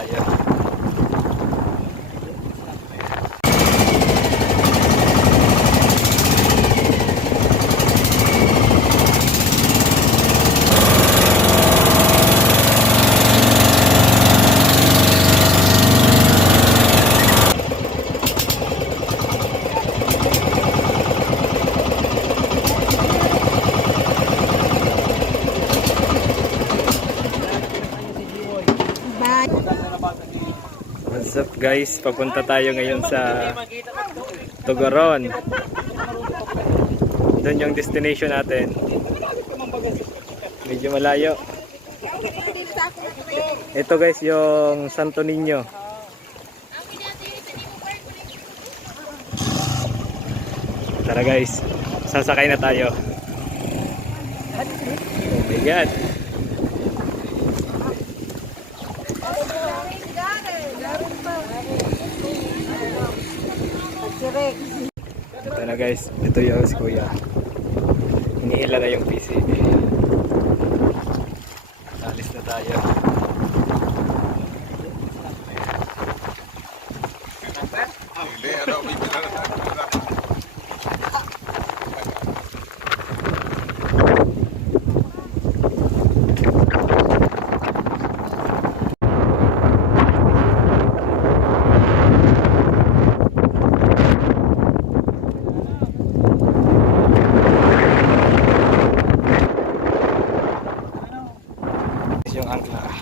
tayo. What's up guys, papunta tayo ngayon sa Tuguron. Doon yung destination natin. Medyo malayo. Ito guys yung Santo Niño. Tara guys, sasakay na tayo. Oh my god. Ito na guys, ito yung si Kuya. Hinihila na yung PC. Alis na tayo. Yung angkla.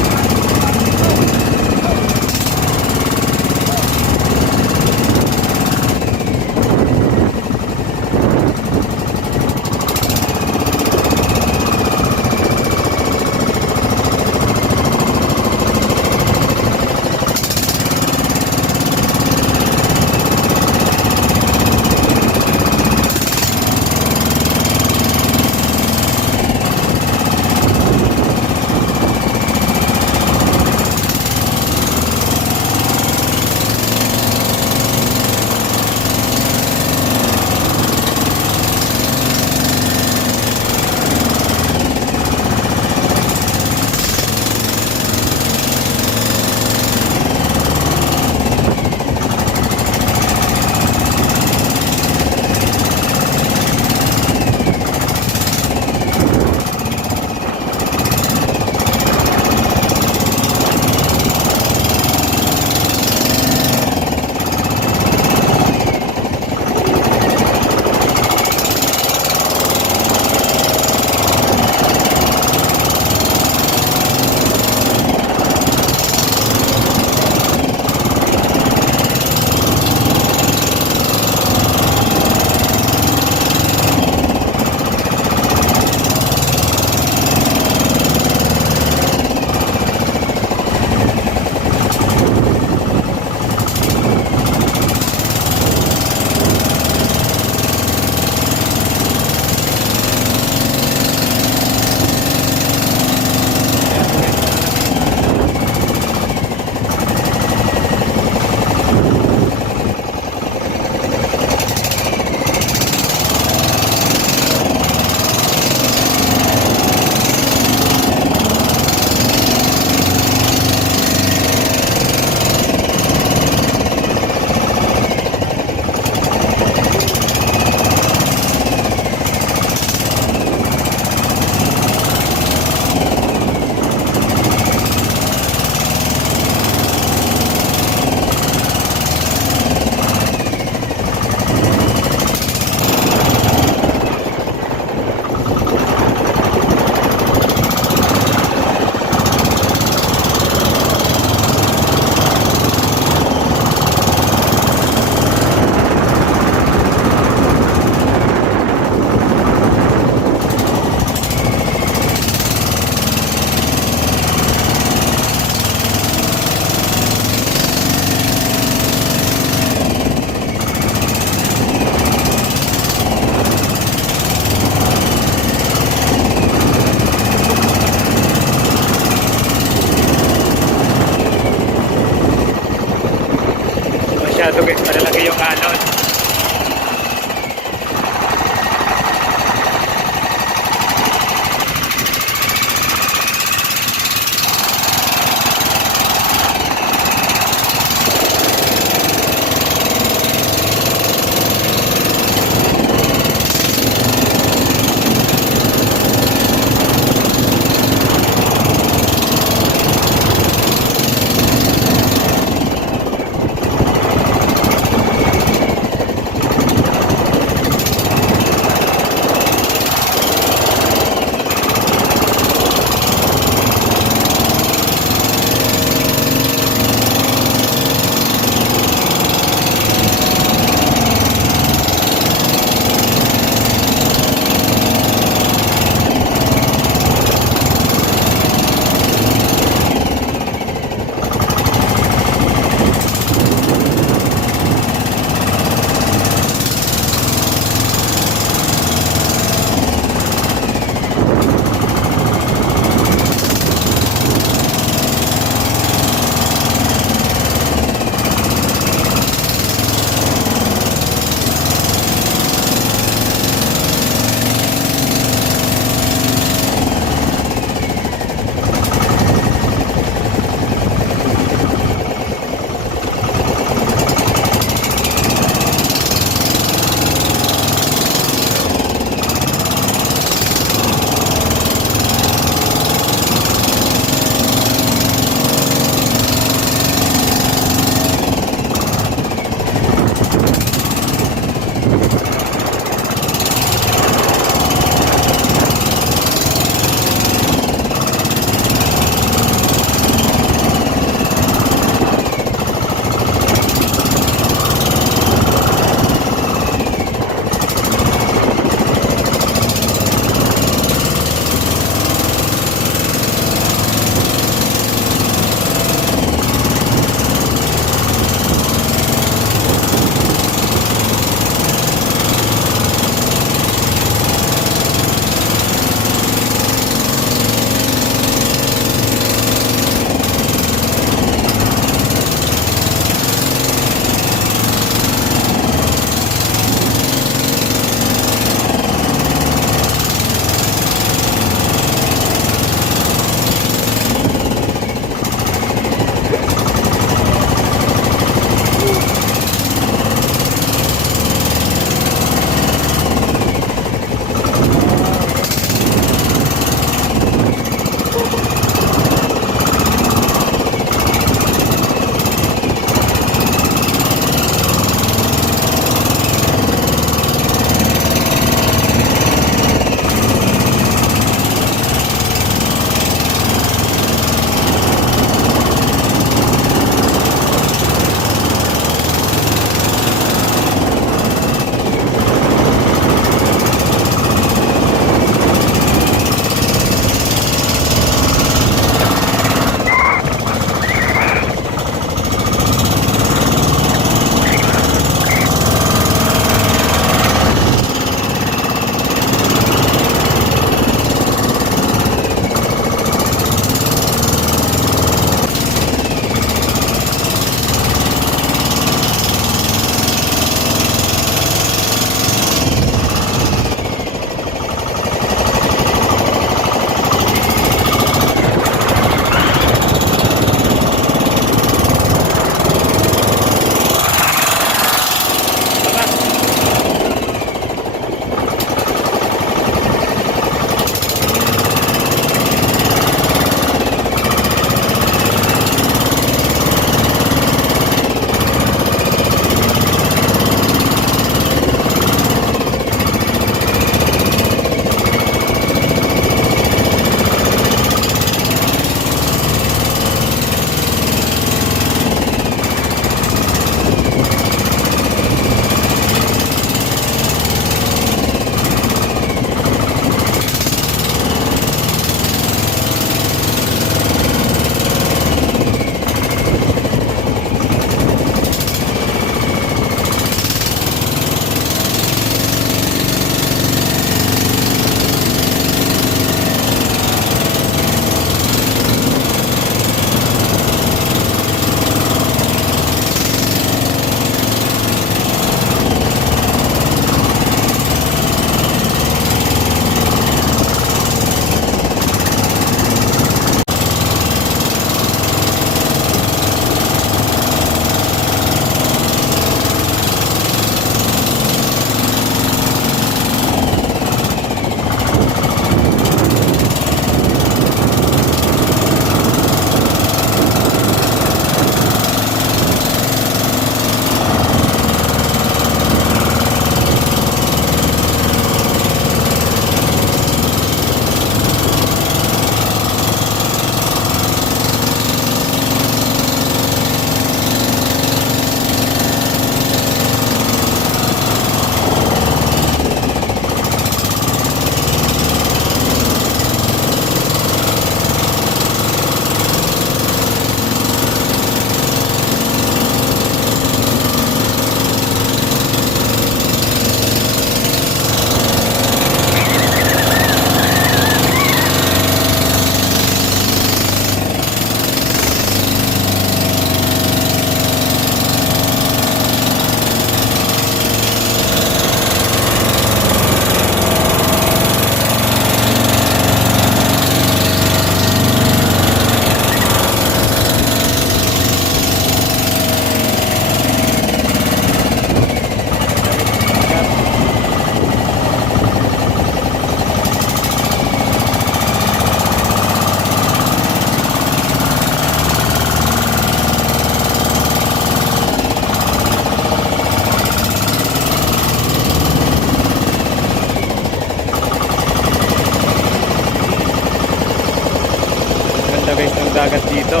dagat dito.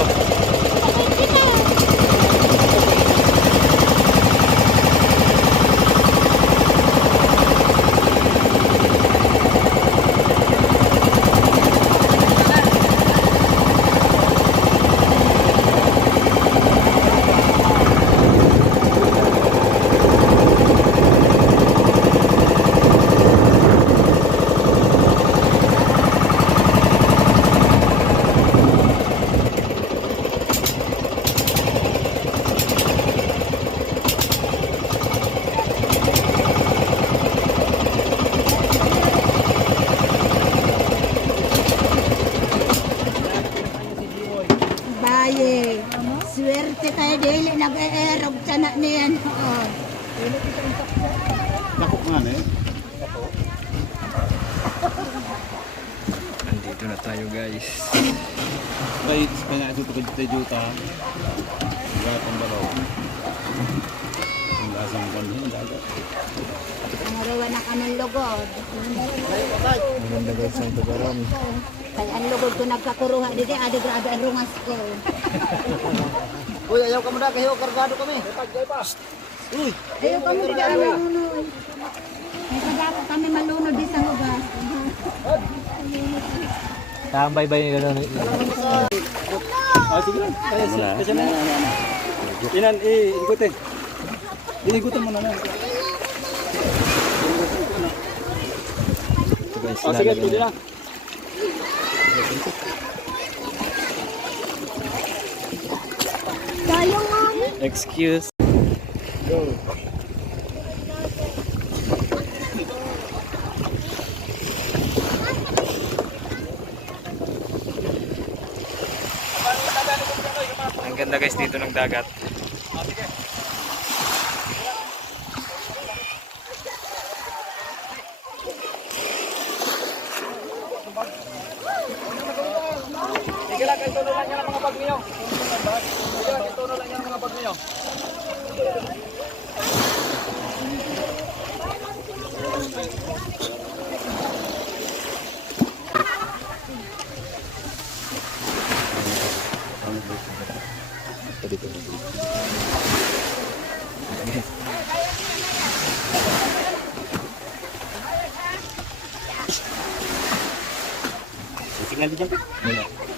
Baye. Swerte kayo dili nag-eerog tanak niyan. Oh. Dakok nga na eh. Nandito na tayo guys. Kaya ito tayo juta. Gatang balaw. Ang lasang kanhin, dagat. Marawa na kanang lugod. Maganda guys ang tugaran. Kaya ang lugod ko nagkakuruha dito, adi grabe ang rungas ko. Uy, ayaw ka muna kayo, kargado kami. Uy, Ayaw kami dito ang malunod. May kagako kami malunod di sa hugas. Tambay-bay yung gano'n. ah, sige lang. Kasi na. Inan, ikutin. Ikutin mo na lang. Ito guys, Oh, sige, pwede na. excuse. Go. Ang ganda guys dito ng dagat. Sige lang, ito na lang yan ang mga bag niyo. Sige lang, ito na lang yan ang mga bag niyo. Tingnan din dyan.